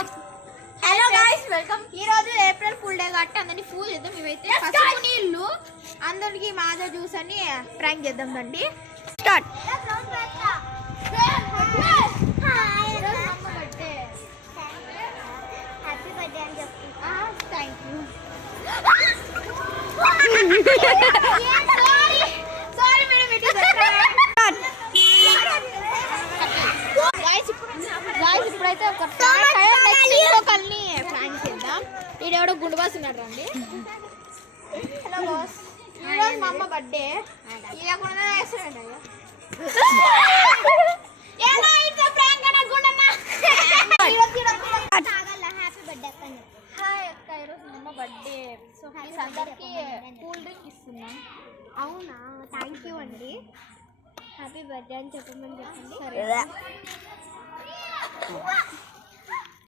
Hello guys welcome. ఈ రోజు April full day కాబట్టి అందరినీ ఫూల్ చేద్దాం. మేమైతే పసుపు నీళ్ళు అందరికి మాజా జ్యూస్ అని ప్రాంక్ చేద్దాం దండి. స్టార్ట్. హ్యాపీ బర్త్డే అని చెప్పు. Thank you. ఇప్పుడైతే ఒకరిని ప్రాంక్ చేద్దాం. ఈడెవడో గుండు బాస్ ఉన్నాడు రండి. హలో బాస్, ఈరోజు మా అమ్మ బర్త్డే. ఇలా కూడా వేస్తాడు. హాయ్ అక్క, ఈరోజు మా అమ్మ బర్త్డే. సో అందరికి కూల్ డ్రింక్ ఇస్తున్నాం. అవునా, థ్యాంక్ యూ అండి. హ్యాపీ బర్త్డే అని చెప్పమని చెప్పండి. సరే.